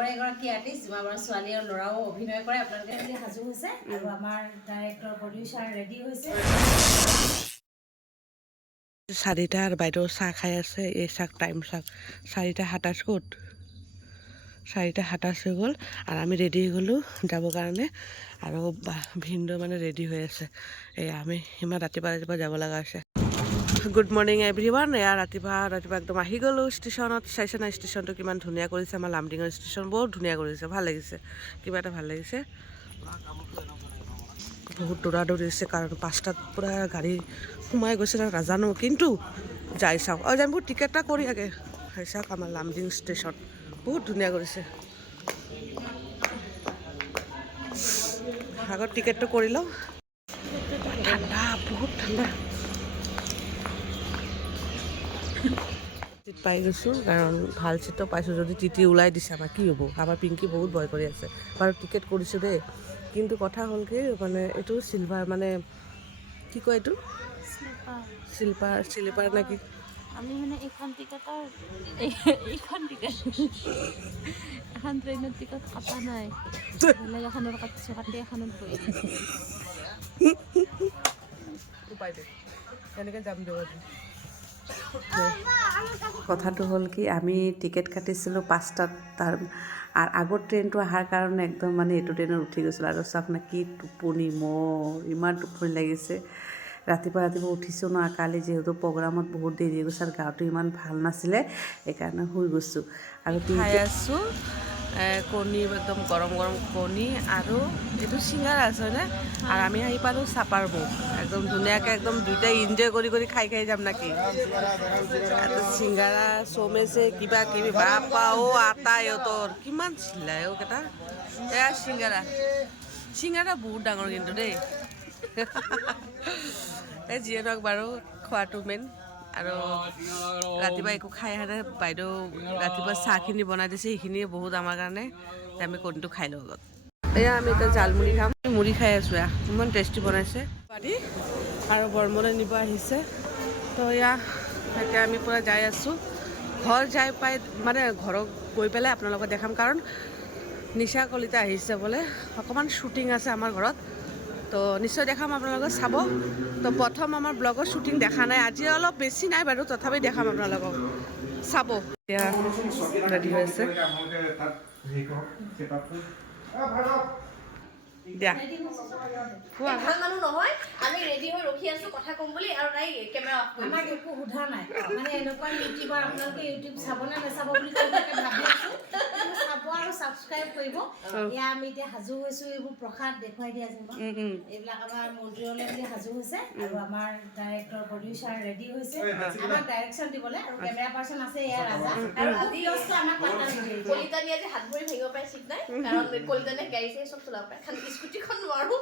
লগৰ এগৰাকী আৰ্টিষ্ট যিমান ছোৱালী আৰু ল'ৰাও অভিনয় কৰে আপোনালোকে সাজু হৈছে আৰু আমাৰ ডাইৰেক্টৰ প্ৰডিউচাৰ ৰেডি হৈছে 4টাৰ বাইদেউ চাহ খাই আছে এই চাহ টাইম চাহ 4:27 ক'ত 4:27 হৈ গ'ল আৰু আমি ৰেডি হৈ গ'লোঁ যাবৰ কাৰণে আৰু ভিনদেউ মানে ৰেডি হৈ আছে এয়া আমি ইমান ৰাতিপুৱা যাব লগা হৈছে গুড মৰ্ণিং এভৰিৱান এয়া ৰাতিপুৱা একদম আহি গ'লোঁ ষ্টেচনত চাইছে না ষ্টেচনটো কিমান ধুনীয়া কৰিছে আমাৰ লামডিঙৰ ষ্টেচন বহুত ধুনীয়া কৰিছে ভাল লাগিছে কিবা এটা ভাল লাগিছে বহুত দৌৰা-দৌৰি হৈছে কাৰণ 5টাত পূৰা গাড়ী সোমাই গৈছে নাজানো কিন্তু যাই চাওঁ আৰু যামবোৰ টিকেট এটা কৰি আগে চাওক আমাৰ লামডিং ষ্টেচন বহুত ধুনীয়া কৰিছে আগত টিকেটটো কৰি লওঁ ঠাণ্ডা বহুত ঠাণ্ডা চিট পাই গৈছোঁ কাৰণ ভাল চিটটো পাইছোঁ যদি টিটি ওলাই দিছে আমাৰ কি হ'ব আমাৰ পিংকি বহুত ভয় কৰি আছে বাৰু টিকেট কৰিছোঁ দেই কিন্তু কথা হ'ল কি মানে এইটো চিলভাৰ মানে কি কয় এইটো স্লিপাৰ নে কি আমি মানে এইখন টিকেটৰ এখন ট্ৰেইনৰ টিকট কটা নাই বেলেগ এখনত কাটিছোঁ কাটি এখনত বহি উপায় দে এনেকৈ যাম দিয়ক কথাটো হ'ল কি আমি টিকেট কাটিছিলোঁ 5টাত তাৰ আৰু আগৰ ট্ৰেইনটো অহাৰ কাৰণে একদম মানে এইটো ট্ৰেইনত উঠি গৈছিলোঁ আৰু চাওক না কি টোপনি ইমান টোপনি লাগিছে ৰাতিপুৱা উঠিছোঁ ন কালি যিহেতু প্ৰগ্ৰামত বহুত দেৰি হৈ গৈছে আৰু গাটো ইমান ভাল নাছিলে সেইকাৰণে শুই গৈছোঁ আৰু খাই আছোঁ কণী একদম গৰম কণী আৰু এইটো চিঙাৰা আছে হয়নে আৰু আমি আহি পালোঁ চাপাৰ বুক একদম ধুনীয়াকৈ একদম দুইটাই এনজয় কৰি খাই যাম নাকি চিংগাৰা চমেছে কিবা কিবি বাপা আটা ইহঁতৰ কিমান চিল্লাই কেইটা এয়া চিংগাৰা বহুত ডাঙৰ কিন্তু দেই এই যিয়ে নহওক বাৰু খোৱাটো মেইন আৰু ৰাতিপুৱা একো খাই আহে বাইদেউ ৰাতিপুৱা চাহখিনি বনাই দিছে সেইখিনিয়ে বহুত আমাৰ কাৰণে আমি কণীটো খাই লওঁ আগত এয়া আমি এতিয়া জালমুড়ি খাম মুড়ি খাই আছোঁ ইমান টেষ্টি বনাইছে আৰু বৰমলৈ নিব আহিছে তো এয়া এতিয়া আমি পূৰা যাই আছোঁ ঘৰ যাই পাই মানে ঘৰত গৈ পেলাই আপোনালোকক দেখাম কাৰণ নিশা কলিতা আহিছে বোলে অকণমান শ্বুটিং আছে আমাৰ ঘৰত তো নিশ্চয় দেখাম আপোনালোকক চাব তো প্ৰথম আমাৰ ব্লগৰ শ্বুটিং দেখা নাই আজি অলপ বেছি নাই বাৰু তথাপি দেখাম আপোনালোকক চাব এতিয়া ৰেডি হৈ আছে দিয়া ভাল মানুহ নহয় আমি ৰেডি হৈ ৰখি আছো কথা ক'ম বুলি আৰু তাই কেমেৰা অফ কৰি আমাক একো সোধা নাই মানে এনেকুৱা ইউটিউবাৰ আপোনালোকে ইউটিউব চাব নে নাচাব বুলি ভাবি আছো চাব আৰু ছাবস্ক্ৰাইব কৰিব এয়া আমি এতিয়া সাজু হৈছোঁ এইবোৰ প্ৰসাদ দেখুৱাই দিয়া যেনিবা এইবিলাক আমাৰ মন্দিৰলৈ বুলি সাজু হৈছে আৰু আমাৰ ডাইৰেক্টৰ প্ৰডিউচাৰ ৰেডি হৈছে আমাক ডাইৰেকশ্যন দিবলৈ আৰু কেমেৰা পাৰ্চন আছে এয়া ৰাজা আৰু আজি আমাক কলিতানী আজি হাত ভৰি ভাঙিব পাৰে ঠিক নাই কাৰণ কলিতানীয়ে গাড়ী চাড়ী চব চলাব পাৰে খালি স্কুটিখন নোৱাৰো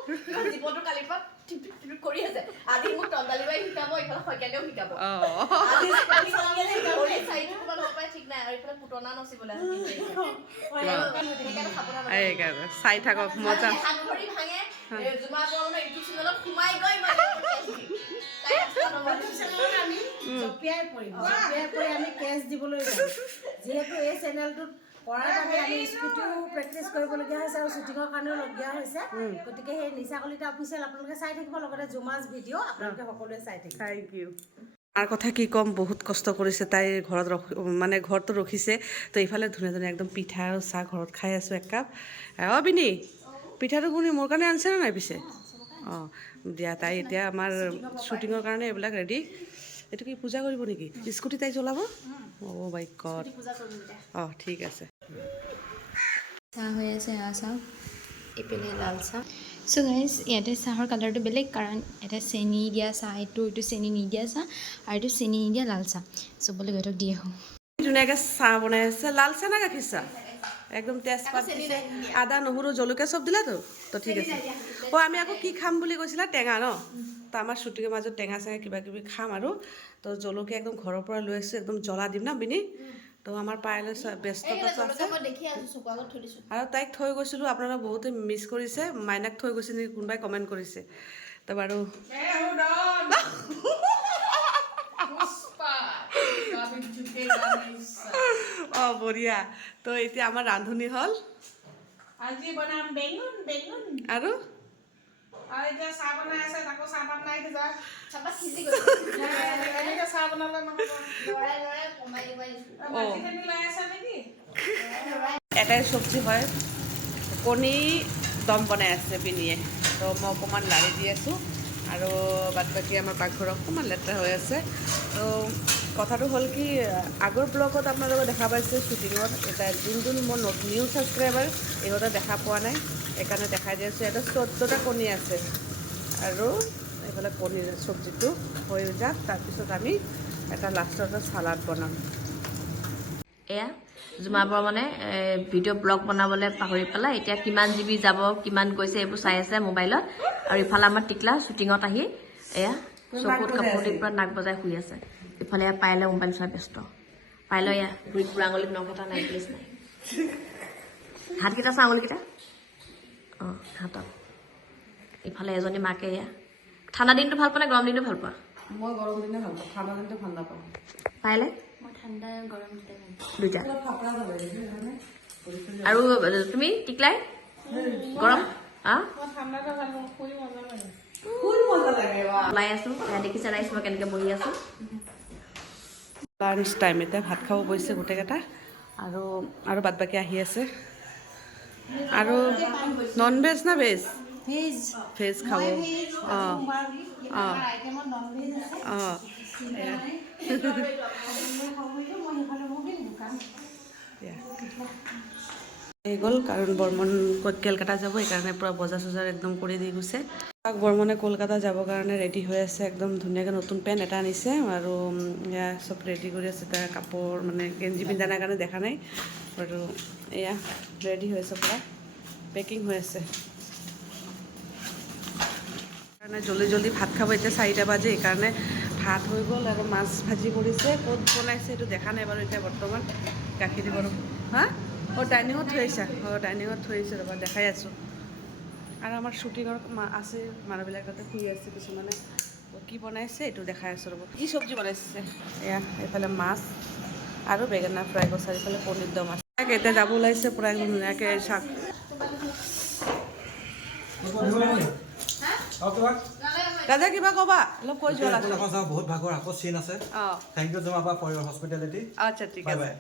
জীৱনটো কালিৰ পৰা টিপিক কৰি আছে আজি মোক তন্দালি বাই শিকাব এইফালে শইকীয়ালেও শিকাব ঠিক নাই আৰু এইফালে পুতনা নচিবলৈ চাই থাকক মজা হাত ভৰি ভাঙে জুমা বৰণৰ ইউটিউব চেনেলত সোমাই গৈ আমি জপিয়াই পৰিম জপিয়াই পৰি আমি কেছ দিবলৈ যাম যিহেতু এই চেনেলটোত কৰাৰ বাবে আমি স্কুটিও প্ৰেক্টিচ কৰিবলগীয়া হৈছে আৰু শ্বুটিঙৰ কাৰণেও লগীয়া হৈছে গতিকে সেই নিশা কলিতা অফিচিয়েল আপোনালোকে চাই থাকিব লগতে জুমাছ ভিডিঅ' আপোনালোকে সকলোৱে চাই থাকিব থেংক ইউ তাৰ কথা কি ক'ম বহুত কষ্ট কৰিছে তাই ঘৰত মানে ঘৰটো ৰখিছে তো ইফালে ধুনীয়া একদম পিঠা আৰু চাহ ঘৰত খাই আছোঁ একাপ বিনি পিঠাটো কোনে মোৰ কাৰণে আনিছে নে নাই পিছে অঁ দিয়া তাই এতিয়া আমাৰ শ্বুটিঙৰ কাৰণে এইবিলাক ৰেডি এইটো কি পূজা কৰিব নেকি স্কুটি তাই চলাব অ' বাই গড অঁ ঠিক আছে চাহ হৈ আছে চাহ এইপিনে লাল চাহ চ' গাইজ ইয়াতে চাহৰ কালাৰটো বেলেগ কাৰণ এটা চেনি দিয়া চাহ এইটো চেনি নিদিয়া চাহ আৰু এইটো চেনি নিদিয়া লাল চাহ চ' ব'লে গৈ দি আহোঁ ধুনীয়াকৈ চাহ বনাই আছে লাল চাহ নে গাখীৰ চাহ একদম তেজপাত দিছে আদা নহৰু জলকীয়া চব দিলা তো ঠিক আছে অঁ আমি আকৌ কি খাম বুলি কৈছিলা টেঙা ন তো আমাৰ শ্বুটিঙৰ মাজত টেঙা চেঙা কিবা কিবি খাম আৰু তো জলকীয়া একদম ঘৰৰ পৰা লৈ আছোঁ একদম জ্বলা দিম ন বিনি তো আমাৰ পাইলৈ ব্যস্ততাটো আছে আৰু তাইক থৈ গৈছিলোঁ আপোনালোকে বহুতে মিছ কৰিছে মাইনাক থৈ গৈছে নেকি কোনোবাই কমেণ্ট কৰিছে তো বাৰু অঁ বঢ়িয়া তো এতিয়া আমাৰ ৰান্ধনি হ'ল আজি বনাম বেঙুন আৰু এতিয়া চাহ বনাই আছে তাকো চাহপাত নাই সিজা চাহপাত সিজি গ'ল এনেকৈ চাহ বনালে নহ'ব লৰাই কমাই ভাজিখিনি লৈ আছে নেকি এটাই চব্জি হয় কণী দম বনাই আছে বিনিয়ে তো মই অকণমান লাৰি দি আছোঁ আৰু বাদ বাকী আমাৰ পাকঘৰ অকণমান লেতেৰা হৈ আছে তো কথাটো হ'ল কি আগৰ ব্লগত আপোনালোকে দেখা পাইছে শ্বুটিঙত এটা যোন মোৰ নিউ ছাবস্ক্ৰাইবাৰ ইহঁতে দেখা পোৱা নাই সেইকাৰণে দেখাই দি আছোঁ এটা 14টা কণী আছে আৰু এইফালে কণীৰ চব্জিটো হৈ যাওক তাৰপিছত আমি এটা লাষ্টত চালাড বনাম এয়া জুমা বৰ্মনে ভিডিঅ' ব্লগ বনাবলৈ পাহৰি পেলাই এতিয়া কিমান জিবি যাব কিমান গৈছে এইবোৰ চাই আছে মোবাইলত আৰু ইফালে আমাৰ টিকলা শ্বুটিঙত আহি এয়া চকুত কাপোৰ দি পুৰা নাক বজাই শুই আছে ইফালে পাইলে মোবাইল চোৱা ব্যস্ত পাইলে এয়া ভৰিত পুৰা আঙুলিত নখ এটা নাই প্লিজ নাই হাতকেইটা চা আঙুলিকেইটা অঁ হাতত ইফালে এজনী মাকে এয়া ঠাণ্ডা দিনটো ভাল পোৱা নে গৰম দিনটো ভাল পোৱা মই গৰম দিনে ভাল পাওঁ ঠাণ্ডা দিনটো ভাল নাপাওঁ পাইলে মই ঠাণ্ডা গৰম দুইটা আৰু তুমি টিকলাই গৰম ঠাণ্ডাটো ভাল শুই মজা লাগে ওলাই আছো এয়া দেখিছে ৰাইজ মই কেনেকৈ বহি আছো লাঞ্চ টাইম এতিয়া ভাত খাব বহিছে গোটেইকেইটা আৰু বাদ বাকী আহি আছে আৰু নন ভেজ না ভেজ ভেজ খাব অঁ অঁ অঁ হৈ গ'ল কাৰণ বৰ্মন কেলকাতা যাব সেইকাৰণে পূৰা বজাৰ চজাৰ একদম কৰি দি গৈছে বৰ্মনে কলকাতা যাবৰ কাৰণে ৰেডি হৈ আছে একদম ধুনীয়াকৈ নতুন পেণ্ট এটা আনিছে আৰু এয়া চব ৰেডি কৰি আছে তাৰ কাপোৰ মানে গেঞ্জি পিন্ধা নাই কাৰণে দেখা নাই আৰু এয়া ৰেডি হৈ আছে পূৰা পেকিং হৈ আছে কাৰণে জল্দি ভাত খাব এতিয়া 4টা বাজে সেইকাৰণে ভাত হৈ গ'ল আৰু মাছ ভাজি কৰিছে ক'ত বনাইছে এইটো দেখা নাই বাৰু এতিয়া বৰ্তমান গাখীৰ দিব হা অঁ ডাইনিঙত থৈ আহিছা অঁ ডাইনিঙত থৈ আহিছে ৰ'বা দেখাই আছোঁ আৰু আমাৰ শ্বুটিঙৰ আছে মানুহবিলাক তাতে শুই আছে কিছুমানে কি বনাইছে এইটো দেখাই আছোঁ ৰ'ব কি চব্জি বনাইছে এয়া এইফালে মাছ আৰু বেঙেনা ফ্ৰাই কৰিছে এইফালে পনীৰ দম আছে এতিয়া যাব ওলাইছে পূৰা একদম ধুনীয়াকৈ চাক দাদা কিবা ক'বা অলপ কৈ যোৱা বহুত ভাগৰ আকৌ চিন আছে অঁ থেংক ইউ জমা ফৰ ইউৰ হস্পিটেলিটি আচ্ছা ঠিক আছে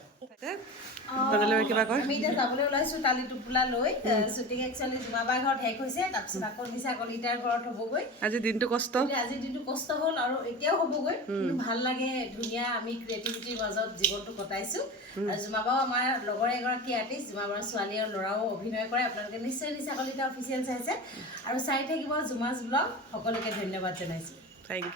কিবা কয় আমি এতিয়া যাবলৈ ওলাইছোঁ কালি টোপোলা লৈ শ্বুটিং একচুৱেলি জুমাবাৰ ঘৰত শেষ হৈছে তাৰপিছত আকৌ নিচা কলিতাৰ ঘৰত হ'বগৈ আজি দিনটো কষ্ট আজিৰ দিনটো কষ্ট হ'ল আৰু এতিয়াও হ'বগৈ কিন্তু ভাল লাগে ধুনীয়া আমি ক্ৰিয়েটিভিটিৰ মাজত জীৱনটো কটাইছোঁ আৰু জুমাবাও আমাৰ লগৰ এগৰাকী আৰ্টিষ্ট জুমাবাৰ ছোৱালী আৰু ল'ৰাও অভিনয় কৰে আপোনালোকে নিশ্চয় নিচা কলিতা অফিচিয়েল চাইছে আৰু চাই থাকিব জুমাজ ব্লগ সকলোকে ধন্যবাদ জনাইছোঁ থেংক ইউ